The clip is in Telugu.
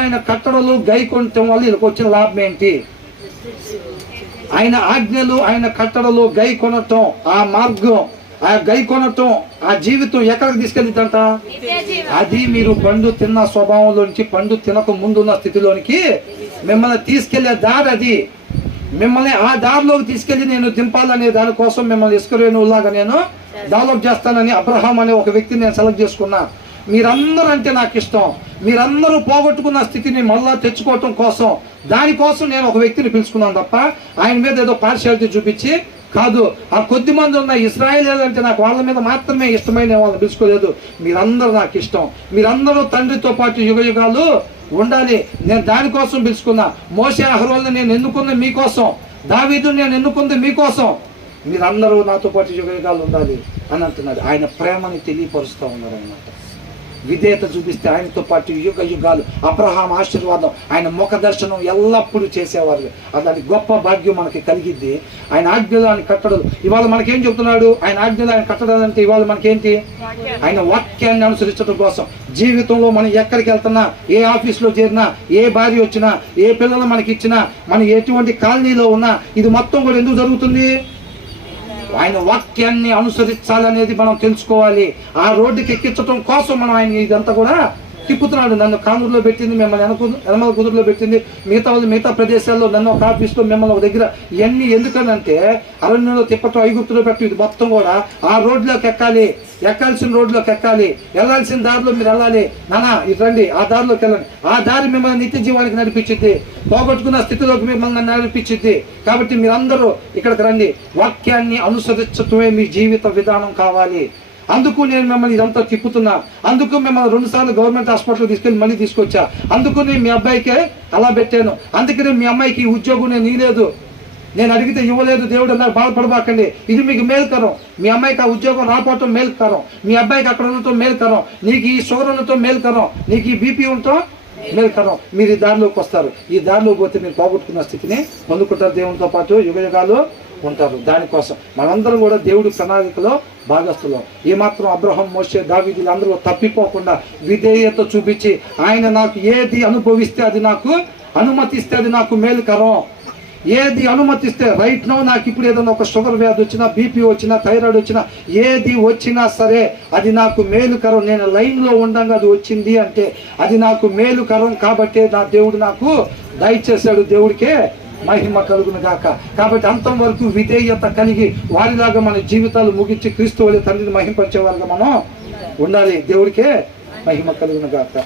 ఆయన కట్టడలు గైకొనటం వల్ల వీళ్ళకి వచ్చిన లాభం ఏంటి? ఆయన ఆజ్ఞలు ఆయన కట్టడలు గైకొనటం, ఆ మార్గం, ఆ గైకొనటం, ఆ జీవితం ఎక్కడికి తీసుకెళ్తుందంట? అది మీరు పండు తిన్న స్వభావంలోంచి పండు తినక ముందున్న స్థితిలోనికి మిమ్మల్ని తీసుకెళ్లే దారి అది. మిమ్మల్ని ఆ దారిలోకి తీసుకెళ్లి నేను దింపాలనే దానికోసం మిమ్మల్ని ఇస్కరేణులాగా నేను డెవలప్ చేస్తానని అబ్రహాం అనే ఒక వ్యక్తిని నేను సెలెక్ట్ చేసుకున్నా. మీరందరూ అంటే నాకు ఇష్టం. మీరందరూ పోగొట్టుకున్న స్థితిని మళ్ళా తెచ్చుకోవటం కోసం, దానికోసం నేను ఒక వ్యక్తిని పిలుచుకున్నాను తప్ప ఆయన మీద ఏదో పార్షియాలిటీ చూపించి కాదు. ఆ కొద్ది మంది ఉన్న ఇశ్రాయేలీయులు అంటే నాకు వాళ్ళ మీద మాత్రమే ఇష్టమైన వాళ్ళని పిలుచుకోలేదు. మీరందరూ నాకు ఇష్టం. మీరందరూ తండ్రితో పాటు యుగ యుగాలు ఉండాలి. నేను దానికోసం పిలుచుకున్నా. మోషే అహరోనుని నేను ఎన్నుకుంది మీకోసం, దావీదుని నేను ఎన్నుకుంది మీకోసం. మీరందరూ నాతో పాటు యుగ యుగాలు ఉండాలి అని అంటున్నాడు. ఆయన ప్రేమని తెలియపరుస్తూ ఉన్నారు అన్నమాట. విధేయత చూపిస్తే ఆయనతో పాటు యుగ యుగాలు అబ్రహాం ఆశీర్వాదం, ఆయన ముఖ దర్శనం ఎల్లప్పుడూ చేసేవారు. అలాంటి గొప్ప భాగ్యం మనకి కలిగిద్ది. ఆయన ఆజ్ఞలు ఆయన కట్టడలు. ఇవాళ మనకేం చెప్తున్నాడు? ఆయన ఆజ్ఞలు ఆయన కట్టడాలు అంటే ఇవాళ మనకేంటి? ఆయన వాక్యాన్ని అనుసరించడం కోసం. జీవితంలో మనం ఎక్కడికి వెళ్తున్నా, ఏ ఆఫీస్లో చేరినా, ఏ భార్య వచ్చినా, ఏ పిల్లలు మనకి ఇచ్చినా, మనం ఎటువంటి కాలనీలో ఉన్నా, ఇది మొత్తం కూడా ఎందుకు జరుగుతుంది? ఆయన వాక్యాన్ని అనుసరించాలనేది మనం తెలుసుకోవాలి. ఆ రోడ్డుకి ఎక్కించడం కోసం మనం ఆయన ఇదంతా కూడా తిప్పుతున్నాడు. నన్ను కానూరులో పెట్టింది, మిమ్మల్ని యనమల కుదురులో పెట్టింది, మిగతా ప్రదేశాల్లో నన్ను ఒక ఆఫీస్లో, మిమ్మల్ని ఒక దగ్గర. ఇవన్నీ ఎందుకనంటే అరణ్యంలో తిప్పటం, ఐగుప్తులో పెట్టడం, ఇది మొత్తం కూడా ఆ రోడ్లోకి ఎక్కాలి. ఎక్కాల్సిన రోడ్లోకి ఎక్కాలి. వెళ్ళాల్సిన దారిలో మీరు వెళ్ళాలి. నానా ఇది రండి, ఆ దారిలోకి వెళ్ళండి. ఆ దారి మిమ్మల్ని నిత్య జీవానికి నడిపించింది, పోగొట్టుకున్న స్థితిలోకి మిమ్మల్ని నడిపించింది. కాబట్టి మీరందరూ ఇక్కడికి రండి. వాక్యాన్ని అనుసరించటమే మీ జీవిత విధానం కావాలి. అందుకు నేను మిమ్మల్ని ఇదంతా తిప్పుతున్నా. అందుకు మిమ్మల్ని 2 సార్లు గవర్నమెంట్ హాస్పిటల్ తీసుకెళ్ళి మళ్ళీ తీసుకొచ్చా. అందుకు నేను మీ అబ్బాయికే అలా పెట్టాను. అందుకనే మీ అమ్మాయికి ఉద్యోగం నేను ఇవ్వలేదు. నేను అడిగితే ఇవ్వలేదు. దేవుడు అన్నారు బాధపడబాకండి, ఇది మీకు మేలుకరం. మీ అమ్మాయికి ఆ ఉద్యోగం రాకపోవటం మేలుకరం, మీ అబ్బాయికి అక్కడ ఉండటం మేలుకరం, నీకు ఈ షుగర్ ఉండటం మేలుకరం, నీకు ఈ బీపీ ఉండటం మేలుకరం. మీరు ఈ దారిలోకి వస్తారు. ఈ దారిలోకి పోతే మీరు పోగొట్టుకున్న స్థితిని పొందుకుంటారు. దేవునితో పాటు యుగ యుగాలు ఉంటారు. దానికోసం మనందరం కూడా దేవుడి ప్రణాళికలో భాగస్థులం. ఏమాత్రం అబ్రహాం, మోషే, దావీదులు అందరూ తప్పిపోకుండా విధేయత చూపించి ఆయన నాకు ఏది అనుభవిస్తే అది నాకు అనుమతిస్తే అది నాకు మేలుకరం. ఏది అనుమతిస్తే రైట్ నో నాకు ఇప్పుడు ఏదైనా ఒక షుగర్ వ్యాధి వచ్చినా, బీపీ వచ్చినా, థైరాయిడ్ వచ్చినా, ఏది వచ్చినా సరే అది నాకు మేలుకరం. నేను లైన్లో ఉండగా అది వచ్చింది అంటే అది నాకు మేలుకరం. కాబట్టి నా దేవుడు నాకు దయచేశాడు. దేవుడికే మహిమ కలుగును గాక. కాబట్టి అంతం వరకు విధేయత కలిగి వారిలాగా మన జీవితాలు ముగించి క్రీస్తు వలె తండ్రిని మహిమపరిచే వారిగా మనం ఉండాలి. దేవుడికే మహిమ కలుగును గాక.